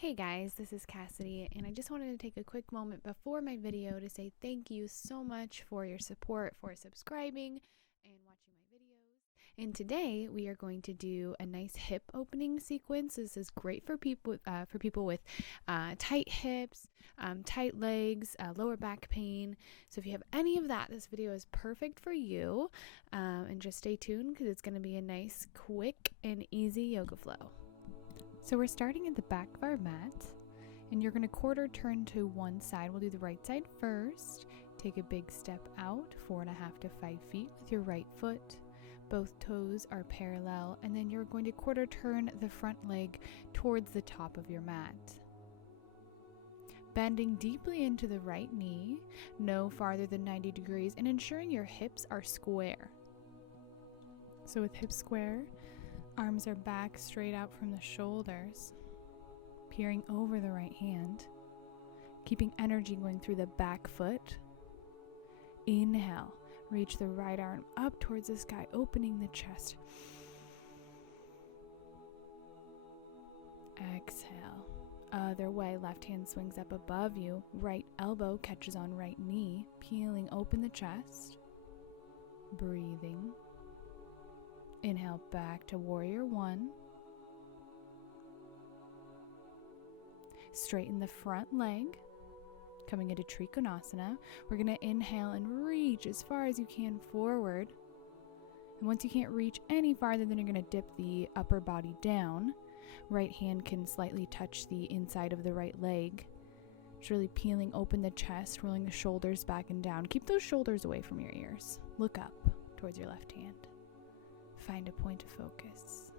Hey guys, this is Cassidy, and I just wanted to take a quick moment before my video to say thank you so much for your support, for subscribing and watching my videos. And today we are going to do a nice hip opening sequence. This is great for people with tight hips, tight legs, lower back pain. So if you have any of that, this video is perfect for you. And just stay tuned because it's going to be a nice, quick, and easy yoga flow. So we're starting at the back of our mat, and you're going to quarter turn to one side. We'll do the right side first. Take a big step out, 4.5 to 5 feet with your right foot. Both toes are parallel, and then you're going to quarter turn the front leg towards the top of your mat. Bending deeply into the right knee, no farther than 90 degrees, and ensuring your hips are square. So with hips square, arms are back straight out from the shoulders, peering over the right hand, keeping energy going through the back foot. Inhale, reach the right arm up towards the sky, opening the chest. Exhale, other way, left hand swings up above you, right elbow catches on right knee, peeling open the chest, breathing. Inhale back to warrior one. Straighten the front leg, coming into Trikonasana. We're going to inhale and reach as far as you can forward. And once you can't reach any farther, then you're going to dip the upper body down. Right hand can slightly touch the inside of the right leg. Just really peeling open the chest, rolling the shoulders back and down. Keep those shoulders away from your ears. Look up towards your left hand. Find a point of focus.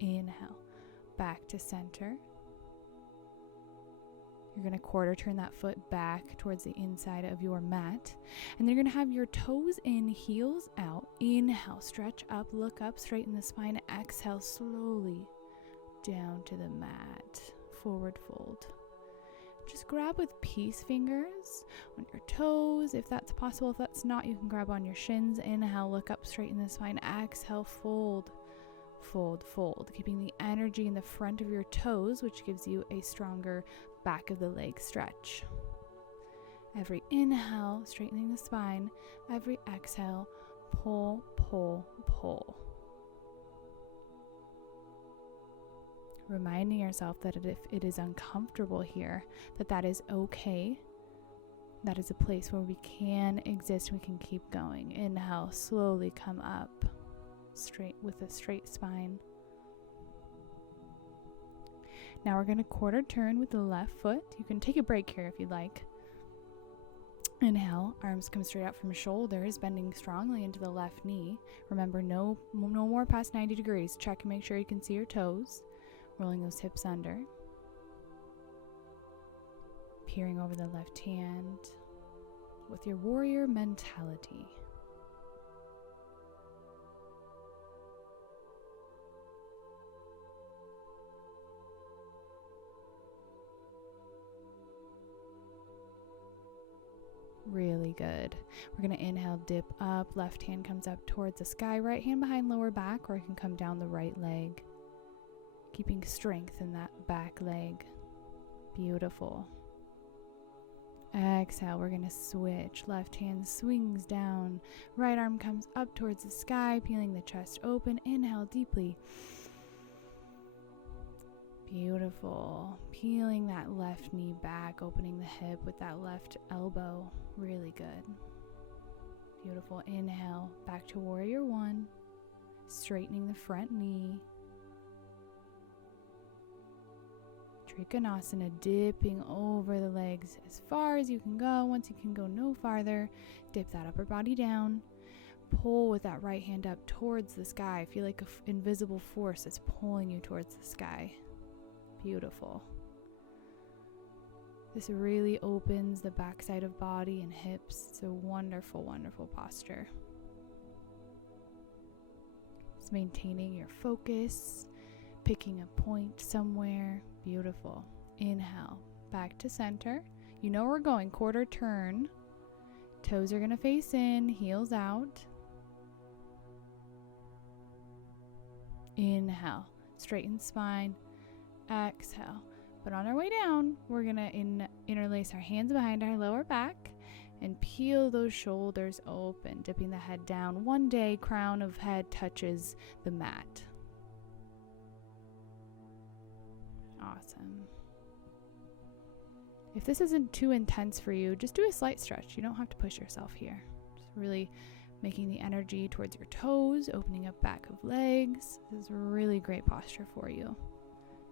Inhale, back to center. You're going to quarter turn that foot back towards the inside of your mat. And then you're going to have your toes in, heels out. Inhale, stretch up, look up, straighten the spine. Exhale, slowly down to the mat. Forward fold. Just grab with peace fingers on your toes if that's possible. If that's not, you can grab on your shins. Inhale, look up, straighten the spine. Exhale, fold, fold, fold. Keeping the energy in the front of your toes, which gives you a stronger back of the leg stretch. Every inhale, straightening the spine. Every exhale, pull, pull, pull. Reminding yourself that if it is uncomfortable here, that is okay. That is a place where we can exist, we can keep going. Inhale, slowly come up, straight with a straight spine. Now we're going to quarter turn with the left foot. You can take a break here if you'd like. Inhale, arms come straight out from shoulders, bending strongly into the left knee. Remember, no more past 90 degrees. Check and make sure you can see your toes. Rolling those hips under. Peering over the left hand with your warrior mentality. Really good. We're going to inhale, dip up. Left hand comes up towards the sky. Right hand behind lower back, or it can come down the right leg. Keeping strength in that back leg. Beautiful. Exhale, we're going to switch. Left hand swings down. Right arm comes up towards the sky, peeling the chest open. Inhale deeply. Beautiful. Peeling that left knee back, opening the hip with that left elbow. Really good. Beautiful. Inhale, back to warrior one. Straightening the front knee. Trikonasana, dipping over the legs as far as you can go. Once you can go no farther, dip that upper body down. Pull with that right hand up towards the sky. Feel like an invisible force is pulling you towards the sky. Beautiful. This really opens the backside of body and hips. It's a wonderful, wonderful posture. Just maintaining your focus, picking a point somewhere. Beautiful. Inhale, back to center. You know where we're going. Quarter turn. Toes are going to face in, heels out. Inhale, straighten spine. Exhale, But on our way down, we're going to interlace our hands behind our lower back and peel those shoulders open, dipping the head down. One day, crown of head touches the mat. Awesome. If this isn't too intense for you, just do a slight stretch. You don't have to push yourself here. Just really making the energy towards your toes, opening up back of legs. This is a really great posture for you.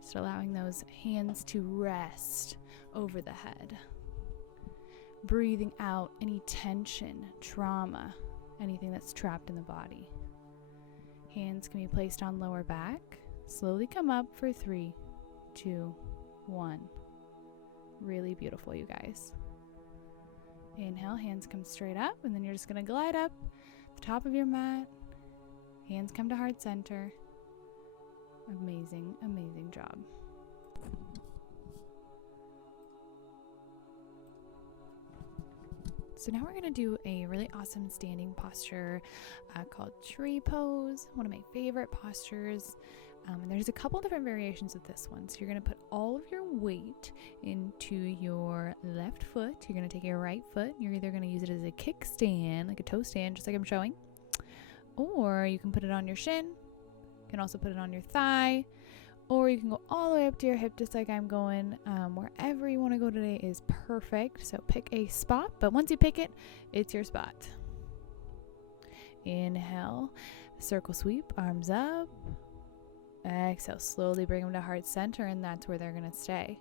Just allowing those hands to rest over the head. Breathing out any tension, trauma, anything that's trapped in the body. Hands can be placed on lower back. Slowly come up for 3, 2, 1. Really beautiful, you guys. Inhale, hands come straight up, and then you're just going to glide up the top of your mat. Hands come to heart center. Amazing, amazing job. So now we're going to do a really awesome standing posture called tree pose, one of my favorite postures. And there's a couple different variations of this one. So you're going to put all of your weight into your left foot. You're going to take your right foot. You're either going to use it as a kickstand, like a toe stand, just like I'm showing. Or you can put it on your shin. You can also put it on your thigh. Or you can go all the way up to your hip, just like I'm going. Wherever you want to go today is perfect. So pick a spot, but once you pick it, it's your spot. Inhale, circle sweep, arms up. Exhale, slowly bring them to heart center, and that's where they're going to stay.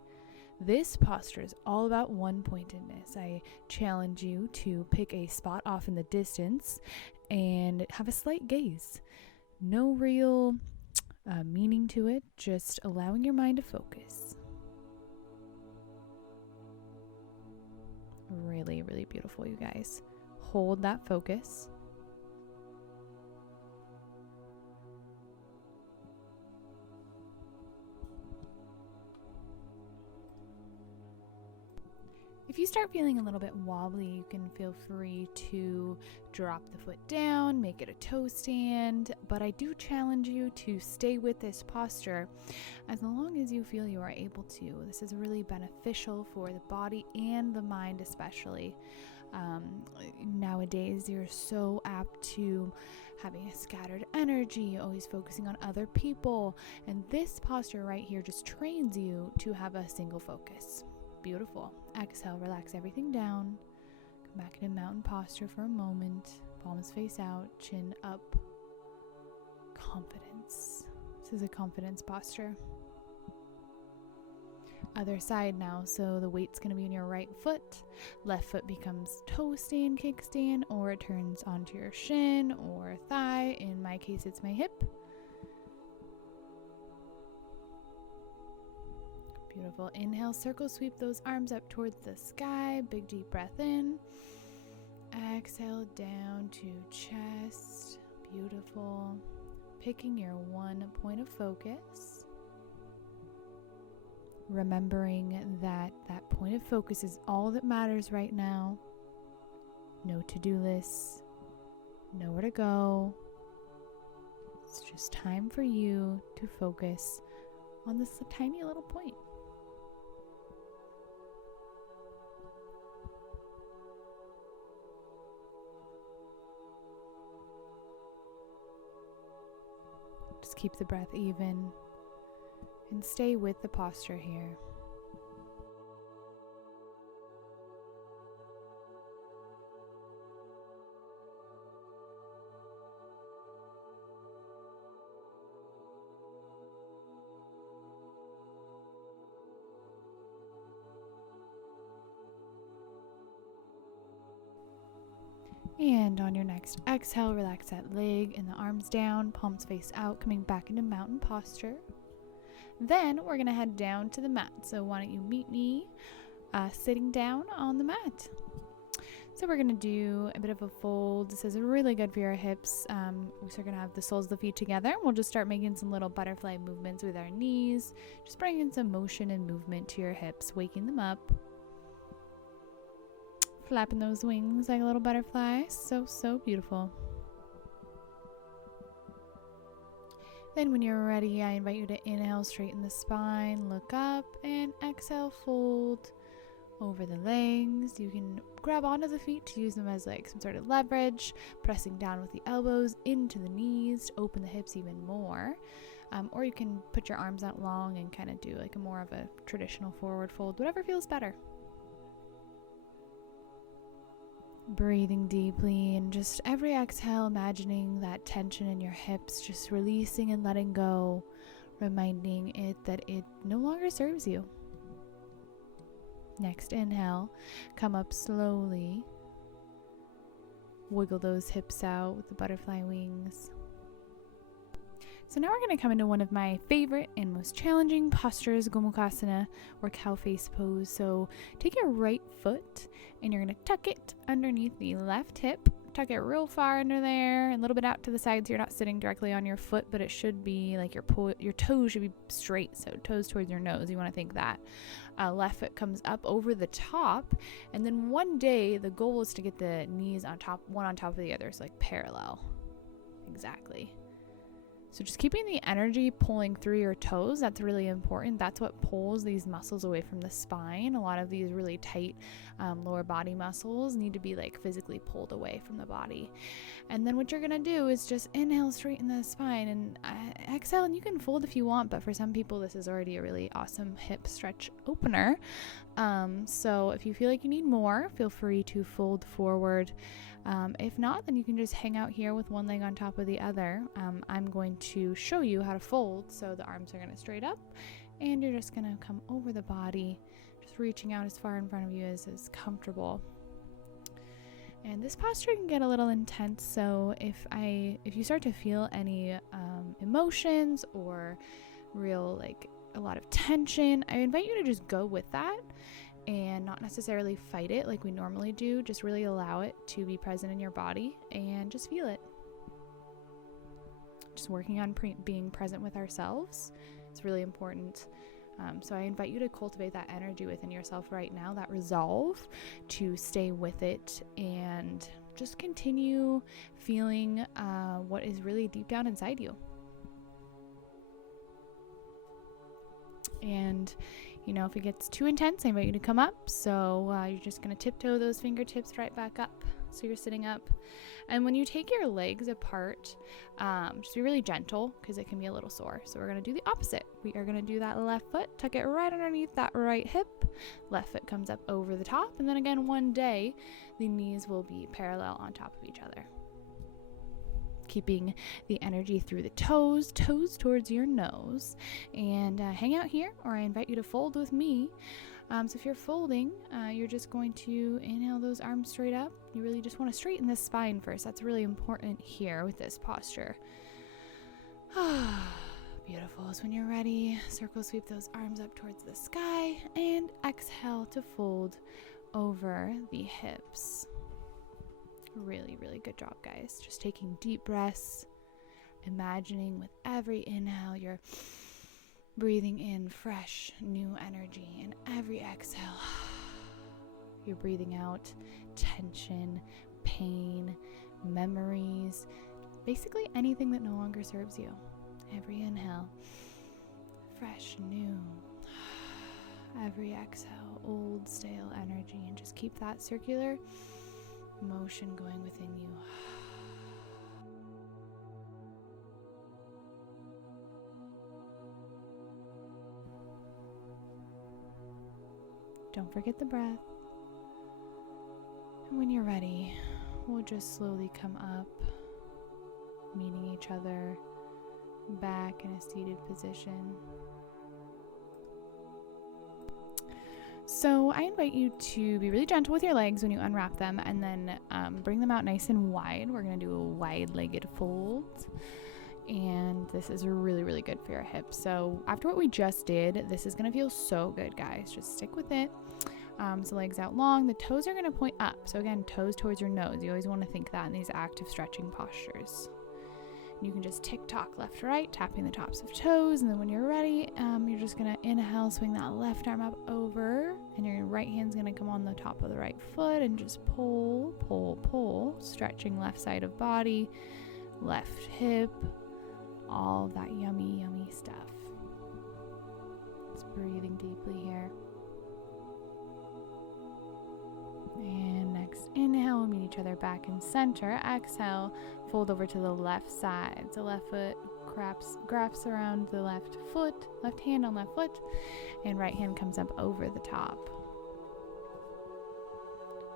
This posture is all about one-pointedness. I challenge you to pick a spot off in the distance and have a slight gaze. No real meaning to it, just allowing your mind to focus. Really, really beautiful, you guys. Hold that focus. If you start feeling a little bit wobbly, you can feel free to drop the foot down, make it a toe stand, but I do challenge you to stay with this posture as long as you feel you are able to. This is really beneficial for the body and the mind especially. Nowadays, you're so apt to having a scattered energy, always focusing on other people, and this posture right here just trains you to have a single focus. Beautiful. Exhale, relax everything down. Come back into mountain posture for a moment. Palms face out, chin up. Confidence. This is a confidence posture. Other side now. So the weight's going to be in your right foot. Left foot becomes toe stand, kickstand, or it turns onto your shin or thigh. In my case, it's my hip. Beautiful. Inhale, circle sweep those arms up towards the sky. Big deep breath in. Exhale down to chest. Beautiful. Picking your one point of focus. Remembering that that point of focus is all that matters right now. No to-do lists. Nowhere to go. It's just time for you to focus on this tiny little point. Just keep the breath even and stay with the posture here. And on your next exhale, relax that leg and the arms down, palms face out, coming back into mountain posture. Then we're going to head down to the mat. So why don't you meet me sitting down on the mat. So we're going to do a bit of a fold. This is really good for your hips. We're going to have the soles of the feet together. We'll just start making some little butterfly movements with our knees. Just bringing some motion and movement to your hips, waking them up. Flapping those wings like a little butterfly. So, so beautiful. Then when you're ready, I invite you to inhale, straighten the spine, look up, and exhale, fold over the legs. You can grab onto the feet to use them as like some sort of leverage, pressing down with the elbows into the knees to open the hips even more. Or you can put your arms out long and kind of do like a more of a traditional forward fold, whatever feels better. Breathing deeply, and just every exhale, imagining that tension in your hips, just releasing and letting go, reminding it that it no longer serves you. Next inhale, come up slowly. Wiggle those hips out with the butterfly wings. So now we're going to come into one of my favorite and most challenging postures, Gomukhasana, or cow face pose. So take your right foot and you're going to tuck it underneath the left hip. Tuck it real far under there and a little bit out to the side so you're not sitting directly on your foot, but it should be like your toes should be straight, so toes towards your nose. You want to think that. Left foot comes up over the top, and then one day the goal is to get the knees on top, one on top of the other, so like parallel. Exactly. So just keeping the energy pulling through your toes, that's really important. That's what pulls these muscles away from the spine. A lot of these really tight lower body muscles need to be like physically pulled away from the body. And then what you're going to do is just inhale, straighten the spine, and exhale, and you can fold if you want, but for some people this is already a really awesome hip stretch opener. So if you feel like you need more, feel free to fold forward. If not, then you can just hang out here with one leg on top of the other. I'm going to show you how to fold, so the arms are going to straight up, and you're just going to come over the body, just reaching out as far in front of you as is comfortable. And this posture can get a little intense, so if you start to feel any emotions or real like a lot of tension, I invite you to just go with that and not necessarily fight it like we normally do. Just really allow it to be present in your body and just feel it. Just working on being present with ourselves. It's really important. So I invite you to cultivate that energy within yourself right now, that resolve to stay with it and just continue feeling what is really deep down inside you. And you know, if it gets too intense, I invite you to come up. So you're just going to tiptoe those fingertips right back up. So you're sitting up. And when you take your legs apart, just be really gentle because it can be a little sore. So we're going to do the opposite. We are going to do that left foot, tuck it right underneath that right hip. Left foot comes up over the top. And then again, one day, the knees will be parallel on top of each other. Keeping the energy through the toes towards your nose, and hang out here, or I invite you to fold with me. So if you're folding, you're just going to inhale those arms straight up. You really just want to straighten the spine first. That's really important here with this posture. Beautiful. So when you're ready, circle sweep those arms up towards the sky and exhale to fold over the hips. Really, really good job, guys. Just taking deep breaths, imagining with every inhale you're breathing in fresh, new energy, and every exhale you're breathing out tension, pain, memories, basically anything that no longer serves you. Every inhale, fresh, new. Every exhale, old, stale energy, and just keep that circular motion going within you. Don't forget the breath. And when you're ready, we'll just slowly come up, meeting each other back in a seated position. So I invite you to be really gentle with your legs when you unwrap them, and then bring them out nice and wide. We're going to do a wide-legged fold, and this is really, really good for your hips. So after what we just did, this is going to feel so good, guys. Just stick with it. So legs out long. The toes are going to point up. So again, toes towards your nose. You always want to think that in these active stretching postures. You can just tick-tock left, right, tapping the tops of toes. And then when you're ready, you're just going to inhale, swing that left arm up over. And your right hand's going to come on the top of the right foot and just pull, pull, pull. Stretching left side of body, left hip, all of that yummy, yummy stuff. Just breathing deeply here. And next inhale, we'll meet each other back in center. Exhale, fold over to the left side. So left foot grasps around the left foot, left hand on left foot, and right hand comes up over the top.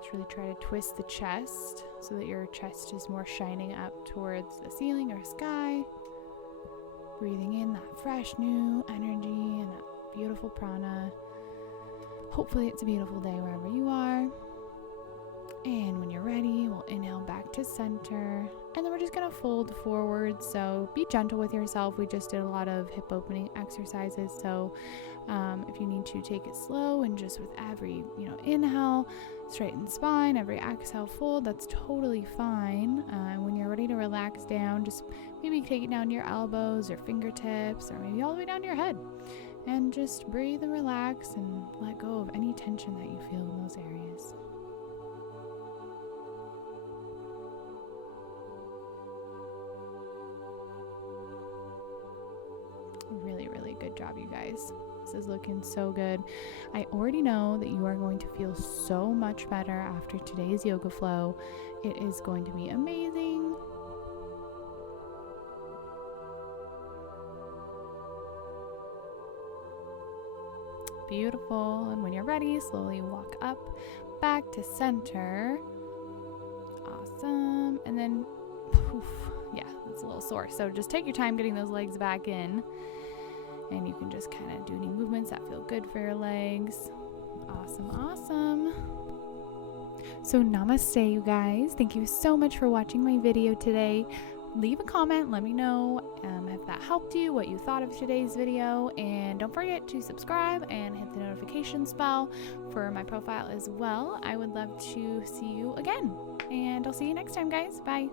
Just really try to twist the chest so that your chest is more shining up towards the ceiling or sky. Breathing in that fresh new energy and that beautiful prana. Hopefully it's a beautiful day wherever you are. And when you're ready, we'll inhale back to center. And then we're just going to fold forward. So be gentle with yourself. We just did a lot of hip opening exercises. So if you need to take it slow and just with every, inhale, straighten the spine, every exhale, fold, that's totally fine. And when you're ready to relax down, just maybe take it down to your elbows or fingertips or maybe all the way down to your head. And just breathe and relax and let go of any tension that you feel in those areas. Really, really good job, you guys. This is looking so good. I already know that you are going to feel so much better after today's yoga flow. It is going to be amazing. Beautiful. And when you're ready, slowly walk up, back to center. Awesome. And then, poof, yeah, it's a little sore. So just take your time getting those legs back in. And you can just kind of do any movements that feel good for your legs. Awesome, awesome. So namaste, you guys. Thank you so much for watching my video today. Leave a comment. Let me know if that helped you, what you thought of today's video. And don't forget to subscribe and hit the notification bell for my profile as well. I would love to see you again. And I'll see you next time, guys. Bye.